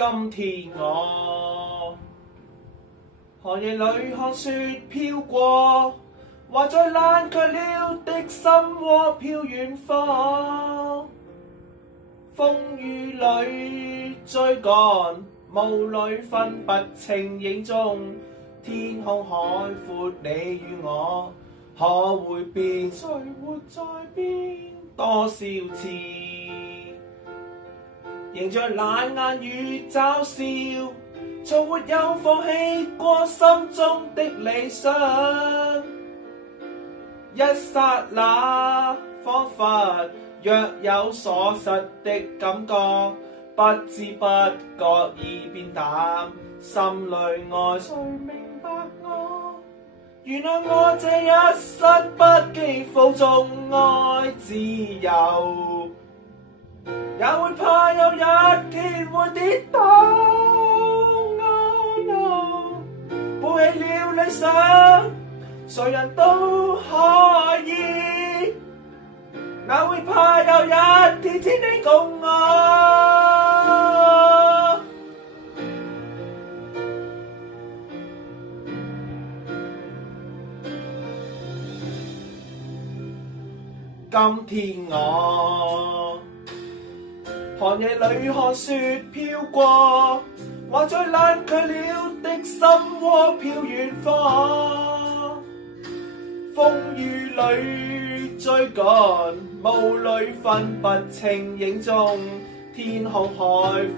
今天我寒夜裏看雪飄過，懷在冷卻了的心窩飄遠方。風雨裏追趕，霧裏分不清影蹤。天空海闊，你與我可會變？誰活在邊？多少次迎着冷眼與嘲笑，從沒有放棄過心中的理想。一剎那，彷彿若有所失的感覺，不知不覺已變淡。心裏愛誰明白我？原來我這一生不羈放縱愛自由，也會怕有一天會跌倒。Oh, no. 背棄了理想，誰人都可以，哪會怕有一天只你共我？今天我寒夜裏看雪飄過，懷在冷卻了的心窩飄遠方。風雨裏追趕，霧裏分不清影蹤。天空海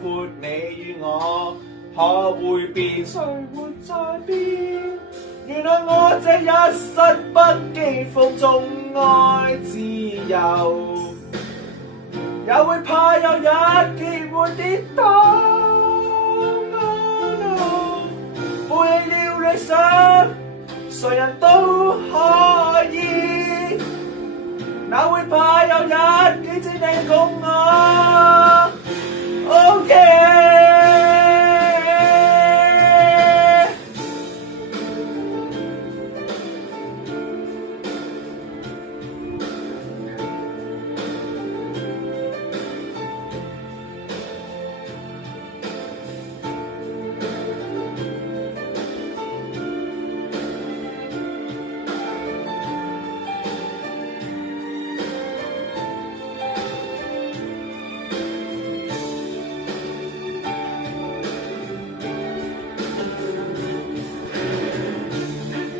闊，你與我可會變？誰活在邊？原來我這一生不羈放縱愛自由，也會怕有一天會跌倒。Oh, no. 背棄了理想，誰人都可以，哪會怕有一天只你共我？Okay.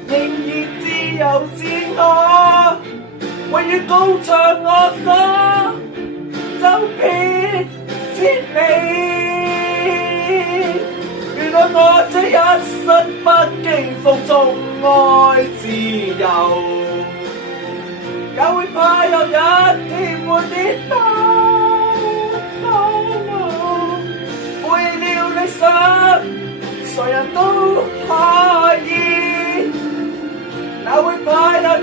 仍然自由自我，永遠高唱我歌，走遍千里。原來我這一生不羈放縱愛自由，也會怕有一天會跌倒。背了理想，誰人都可以，哪會怕有一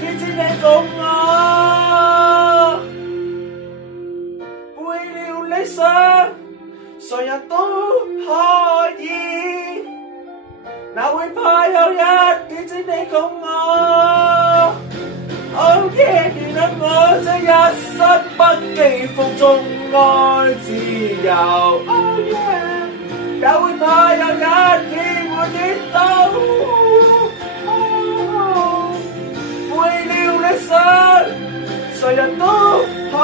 天只你共我？背了理想，誰人都可以，哪會怕有一天只你共我？Oh yeah， 原來我這一生不羈放縱愛自由。Oh yeah， 也會怕有一天會跌倒。背了理想，誰人都可